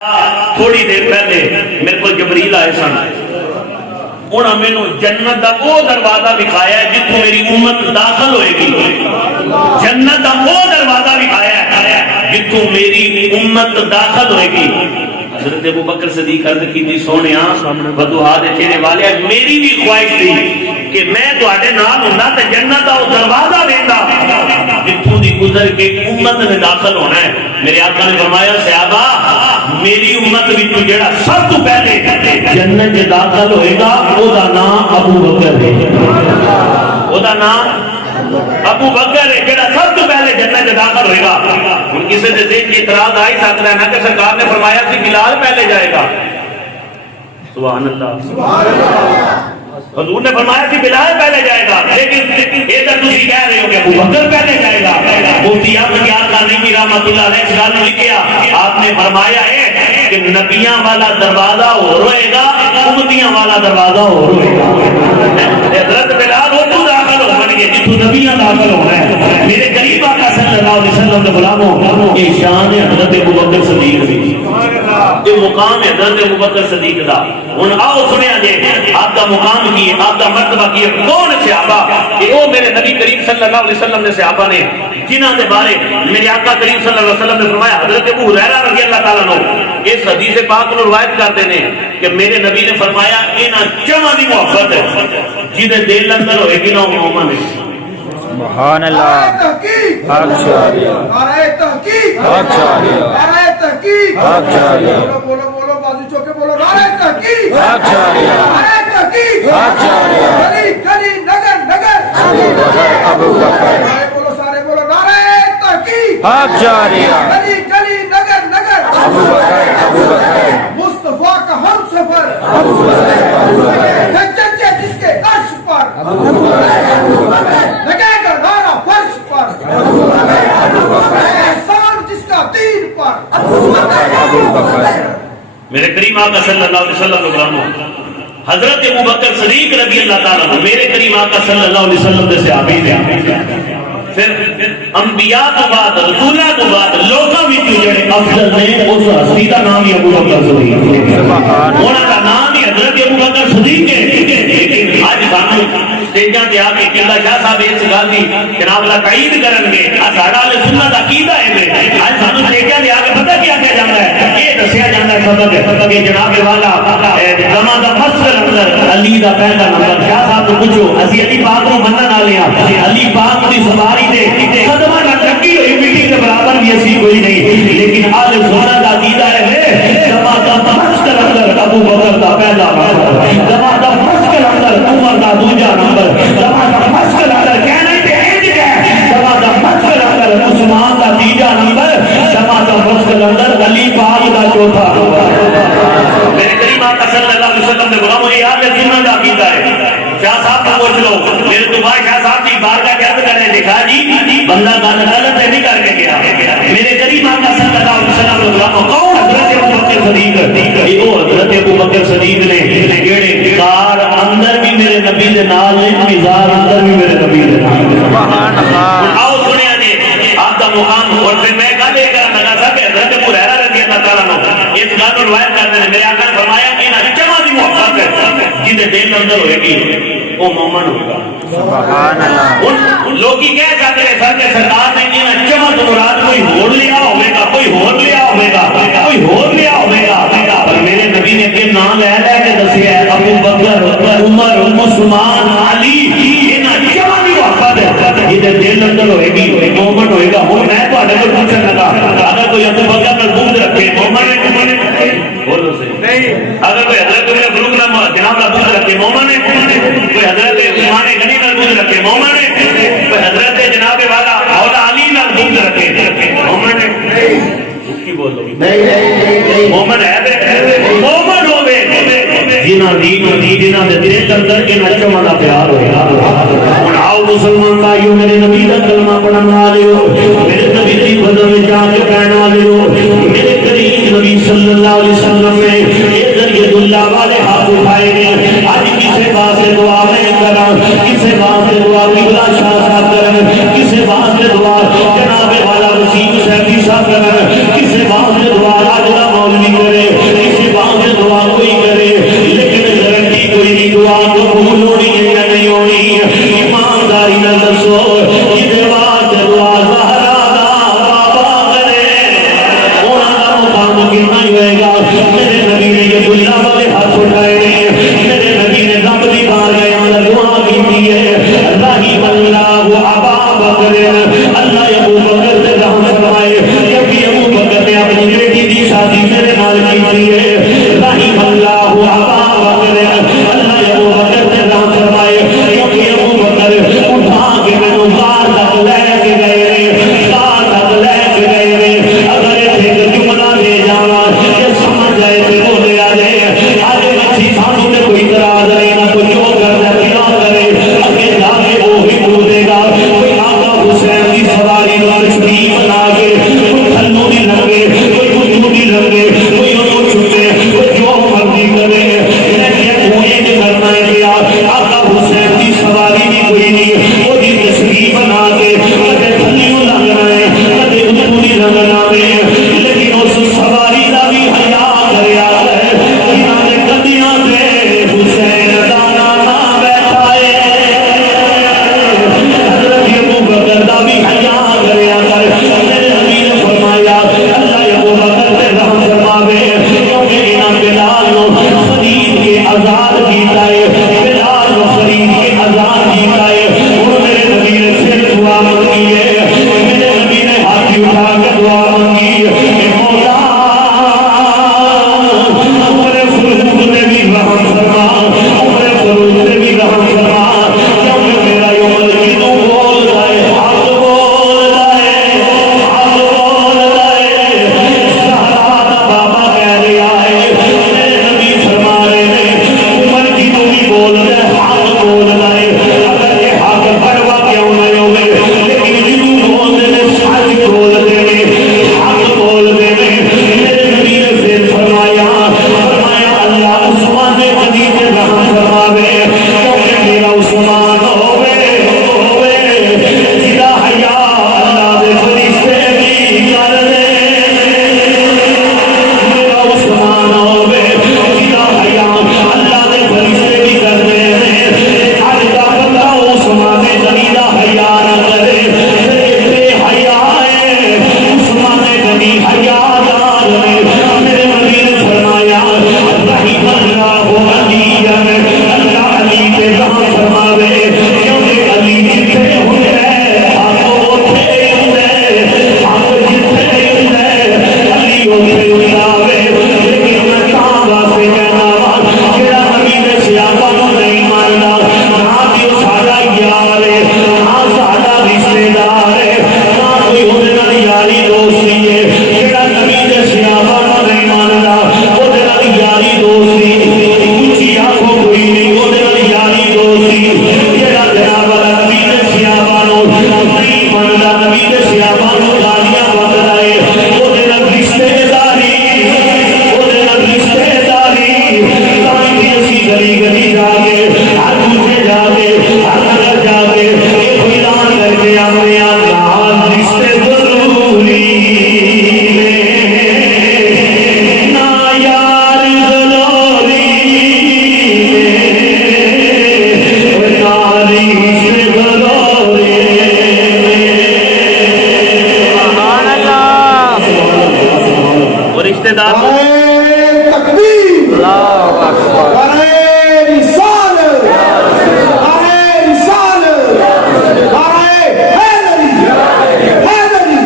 تھوڑی دیر پہلے میرے کو جبریل آئے سن، انہوں نے مینوں جنت دا وہ دروازہ دکھایا ہے جتوں میری امت داخل ہوئے گی۔ جنت دا وہ دروازہ دکھایا ہے جتوں میری امت داخل ہوئے گی۔ حضرت ابو بکر صدیق عرض کی تھی، سونیا بدوہا دے تیرے والے، میری بھی خواہش تھی کہ میں تواڈے نال ہوندا تے جنت دا وہ دروازہ ویندا جتوں دی گزر کے امت نے داخل ہونا ہے۔ میرے آقا نے فرمایا، صحابہ میری امت وچوں جڑا سب تو پہلے جنت وچ داخل ہوئے گا او دا نام ابو بکر ہے۔ او دا نام ابو بکر ہے جڑا سب تو پہلے جنت وچ داخل ہوئے گا۔ ہن کسی دے ذہن وچ اعتراض آ ہی سکتا ہے نا کہ سرکار نے فرمایا سی بلال پہلے جائے گا۔ سبحان اللہ، سبحان اللہ۔ حضور نے فرمایا کہ بلال پہلے جائے گا، لیکن ادھر تسی کہہ رہے ہو کہ ابو بکر پہلے جائے گا۔ مفتی احمد یار خانوی رحمۃ اللہ علیہ اس گل نے لکھیا، آپ نے فرمایا ہے کہ نبیاں والا دروازہ اور ہوئے گا، امتیاں والا دروازہ اور ہوئے گا۔ حضرت بلال وہ داخل ہو بن گئے جتوں نبیاں داخل ہونا ہے۔ میرے قریب آقا صلی اللہ علیہ وسلم کے غلاموں، یہ شان ہے حضرت ابو بکر صدیق کی، یہ مقام ہے حضرت ابو بکر صدیق دا۔ ہن آؤ سنیا جے آپ دا مقام کی، آپ دا مرتبہ کی، کون صحابہ کہ وہ میرے نبی کریم صلی اللہ علیہ وسلم نے صحابہ نے جنہاں دے بارے میرے آقا کریم صلی اللہ علیہ وسلم نے فرمایا، حضرت ابو ہریرہ رضی اللہ تعالیٰ عنہ اس حدیث پاک کو روایت کرتے ہیں کہ میرے نبی نے فرمایا انہاں جمع دی محبت ہے جدے دل اندر ہوئے گی نا وہ مومن ہے۔ سبحان اللہ، حق شاریہ، نعرہ تحقیق، حق شاریہ، نعرہ تحقیق، حق شاریہ، بولو بولو بازو چوکے بولو، نعرہ تحقیق، حق شاریہ، نعرہ تحقیق، حق شاریہ، گلی گلی نگر نگر، ابو بکر، ابو بکر، سارے بولو سارے بولو، نعرہ تحقیق، حق شاریہ، گلی گلی نگر نگر، ابو بکر، ابو بکر، مصطفیٰ کا ہم سفر، ابو بکر، ابو بکر، چچے جس کے عرش پر، ابو بکر، ابو بکر، لگے گا نعرہ فرش پر، ابو بکر، ابو بکر، احسان جس کا دین پر، ابو بکر، ابو بکر۔ میرے کریم آقا صلی اللہ علیہ وسلم کے غلاموں، حضرت ابو بکر صدیق رضی اللہ تعالیٰ عنہ میرے کریم آقا صلی اللہ علیہ وسلم دے صحابی تھے۔ پھر انبیاء تو بعد، رسولہ تو بعد لوگوں میں جڑے افضل نے اس ہستی کا نام ہی ابو بکر صدیق ہے۔ انہوں کا نام ہی حضرت ابو بکر صدیق ہے۔ لیکن آج سانو سٹیجاں تے آ کے قبلہ شاہ صاحب اس گل دی جناب اللہ تائید کرن گے، ساڈا اہل سنت دا عقیدہ ہے۔ آج سانو سٹیجاں تے آ کے پتہ کیا کیا جاندا ہے، یہ دسیا جاندا ہے سبق کہ جناب والا زمان دا مسل اندر علی دا پہلا نمبر۔ شاہ صاحب کو پوچھو اسی علی پاک نو منن والے ہاں، علی پاک دی سواری دے قدماں نال ٹکی ہوئی مٹی کے برابر بھی اسی کوئی نہیں، لیکن اہل سنت دا عقیدہ ہے زمان دا مسل اندر ابو بکر دا پہلا نمبر، زمان دا مسل اندر عمر دا دوجا نمبر، زمان دا مسل اندر کہنا تے انج ہے، زمان دا مسل اندر عثمان دا تیجا نمبر، زمان دا مسل اندر علی پاک دا چوتھا نمبر۔ میرے کریم آقا صلی اللہ علیہ وسلم نے غلاموں یہ یاد سننا دا عقیدہ ہے۔ شاہ صاحب کو پوچھ لو، میرے تو بھائی شاہ صاحب کی بارگاہ عرض کرنے دیکھا جی بندہ گل غلط نہیں کر کے گیا۔ میرے کریم آقا صلی اللہ علیہ وسلم نے غلاموں کون حضرت ابو بکر صدیق، یہ وہ حضرت ابو بکر صدیق نے جڑے کار اندر بھی میرے نبی دے نال نے، مزار اندر بھی میرے نبی دے نال۔ سبحان اللہ۔ آؤ سنیا جی آپ کا مقام، اور پھر میں گل یہ کرنا لگا تھا کہ حضرت ابو ہریرہ رضی اللہ تعالیٰ عنہ اس گل کو روایت کرتے ہیں، میرے آقا نے فرمایا کہ انہاں جمع دی محبت ہے جدے دل اندر ہوئے گی وہ مومن ہوگا۔ سبحان اللہ۔ لوگی کہہ سکتے ہیں سر کے سرکار نے انہاں جمع تو مراد کوئی ہور لیا ہوئے گا، کوئی ہور لیا ہوئے گا، کوئی ہور لیا ہوئے گا، پر میرے نبی نے کہ نام لے لے کے دسیا ہے ابو بکر، عمر، عثمان، علی، انہاں جمع دی محبت ہے جدے دل اندر ہوئے گی مومن ہوئے گا۔ ہوں میں تہاڈے کول پوچھن لگا اگر کوئی ابو بکر پر بغض رکھے مومن ہے؟ بولو صحیح نہیں۔ اگر کوئی حضرت عمر فاروق جناب کا بغض رکھے مومن ہے؟ کوئی حضرت عثمان غنی کا بغض رکھے مومن ہے؟ کوئی حضرت جناب والا مولا علی کا بغض رکھے مومن ہے؟ کی بولو مومن ہے، مومن ہوے جنہاں دی جنہاں دے دل اندر انہاں چمن دا پیار ہویا۔ ہن آؤ مسلمان بھائیو میرے نبی دا کلمہ پڑھن والےو، میرے نبی دی بدر وچ جا کے کہن والےو، میرے کریم نبی صلی اللہ علیہ وسلم نے یہ ذریعہ اللہ والے ہاتھ اٹھائے نے۔ آج کسے واسطے دعا میں کراں، کسے واسطے دعا قبلہ شاہ صاحب کرن، کسے واسطے دعا جناب والا وسیم سیفی صاحب کرن، کسے واسطے دعا راجہ مولوی کرن، نال کی ہے رحم اللہ ابا بکر اللہ ابو بکر نے رحم فرمائے کیونکہ ابو بکر اٹھا کے میں غار تک لے کے گئے غار تک لے کے گئے اگر ایک جملہ لے جانا یہ سمجھ جائے تو بولے آ جائے آگے مچھی سانسوں نے کوئی اعتراض نہیں نہ کوئی جو کرنا کیا کرے اگے جا کے وہی بول دے گا کوئی آقا حسین کی سواری کو تشریف بنا کے کوئی تھلو نہیں لگے کوئی کچھ نہیں لگے کوئی انہوں چھپے کوئی جو مرضی کرے لیکن کوئی نہیں کرنا ہے کہ آقا حسین کی سواری بھی کوئی نہیں وہ بھی تشریف بنا کے کدے تھلیوں لگنا ہے کدے انہوں نہیں لگنا ہے لیکن اس سواری کا بھی حیا کریا ہے انہوں نے کدیاں دے حسین دانا نہ بیٹھا ہے حضرت ابو بکر دا بھی حیا کریا کر میرے نبی نے فرمایا اللہ ابو بکر نے رحم فرماوے کیونکہ انہاں بلال نو خرید کے آزاد کیتا ہے بلال نو خرید کے آزاد کیتا ہے اور میرے نبی نے پھر دعا مانگی ہے میرے نبی نے ہاتھ اٹھا کے دعا مانگی کہ مولا عمر فاروق نے بھی رحم فرما عمر فاروق نے بھی رحم فرما کیونکہ میرا عمر کیوں بول رہا ہے حق بول رہا ہے حق بول رہا ہے زہرا دا بابا کہہ رہا ہے میرے نبی فرما رہے ہیں عمر کیوں بھی بول رہا ہے حق بول رہا ہے اگر یہ حق بڑوا کیوں نہ ہوئے لیکن جنوں بول رہے ہیں سچ بول رہے ہیں حق بول رہے ہیں میرے نبی نے پھر فرمایا اللہ عثمان نے خدیجہ رحم فرماوے کیونکہ میرا عثمان ہوئے جدا حیا اللہ دے فرشتے بھی کر دے میرا عثمان ہوئے جدا حیا اللہ دے فرشتے بھی کر دے آج کا بندہ عثمان نے جدا حیا نہ کرے پھر بے حیا ہے عثمان نے کبھی حیا دار میرے نبی نے فرمایا رحم اللہ علی اللہ علی کے رحم فرماوے کیونکہ علی جتنے ہوتے آپ اوٹھے ہوتے آپ جتنے ہوتے علی اوٹھے ہوتے لیکن میں کہاں واسے کہنا جڑا نبی نے صحابہ کو نہیں ماننا نہ بھی سارا یار ہے نہ سارا رشتے دار ہے نہ کوئی ہونے نہ یاری دوستی ہے جڑا نبی نے صحابہ کو نہیں ماننا وہ یاری دوستی اونچی آنکھوں کوئی نہیں وہ یاری دوستی جڑا جناب والا نبی نے صحابہ نو نہیں ماننا نبی نے صحابہ نو گالیاں بکدا ہے وہ رشتے داری تاں بھی اسی گلی گلی جا کے ہر دوسرے جا کے ہر نگر جا کے ایک اعلان کر کے اپنے نال رشتے ضروری رشتے دار تکبیر اللہ اکبر نعرہ رسالت نعرہ رسالت نعرہ حیدری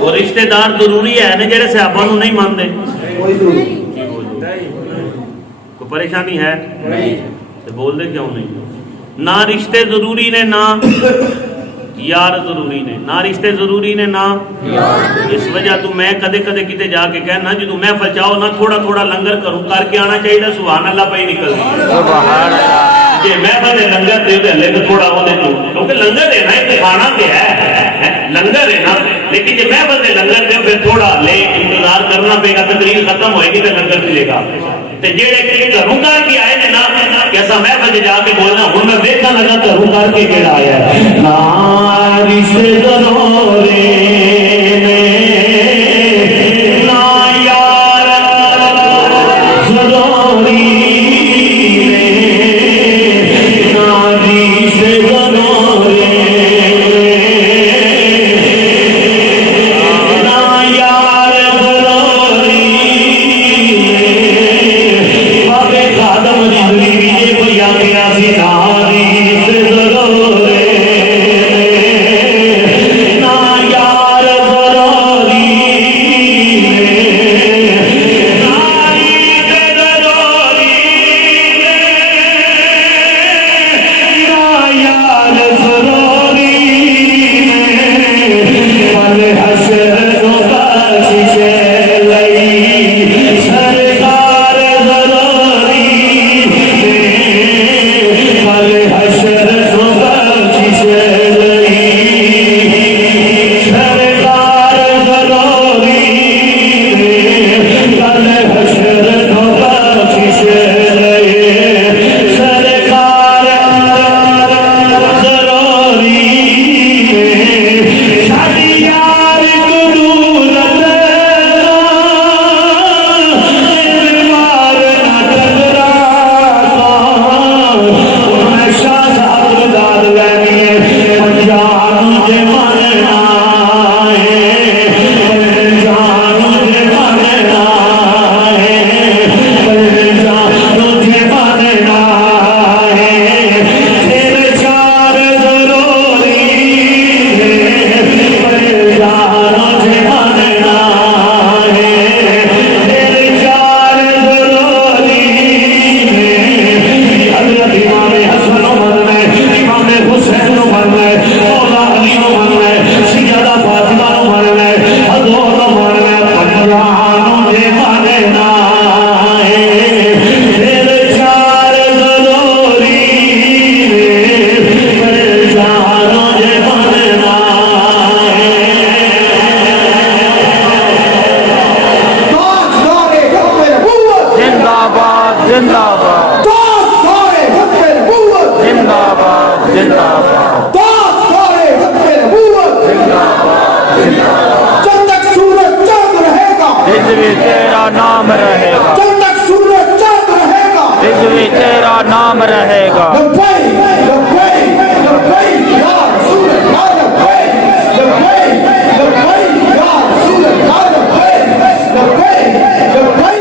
وہ رشتے دار ضروری ہے نا جڑے صحابہ نو نہیں مانتے کوئی پریشانی ہے تو بول دے کیوں نہیں نہ رشتے ضروری نے نہ یار ضروری نے نہ رشتے ضروری نے نہ اس وجہ تو میں کدے کدے کتے جا کے کہنا جدو میں بچاؤ نہ تھوڑا تھوڑا لنگر کروں کر کے آنا چاہیے سبحان اللہ پہ ہی نکل سبحان اللہ کہ میں بنے لنگر دے دے لے تو تھوڑا ہونے تو کیونکہ لنگر دینا ہے کھانا پہ ہے لنگر ہے نا لیکن جب میں بندے لنگر دے پھر تھوڑا لے انتظار کرنا پے گا تقریر ختم ہوئے گی تو لنگر ملے گا تے جیڑے گھروں کر کے آئے نے نا کیسا میں بندے جا کے بولنا ہوں میں دیکھا لگا گھروں کر کے کیڑا آیا ہے نا رشتے ضروری نے نا یار ضروری اس بھی تیرا نام رہے گا جب تک سورج چاند رہے گا اس بھی تیرا نام رہے گا لبیک لبیک لبیک یا رسول اللہ لبیک لبیک لبیک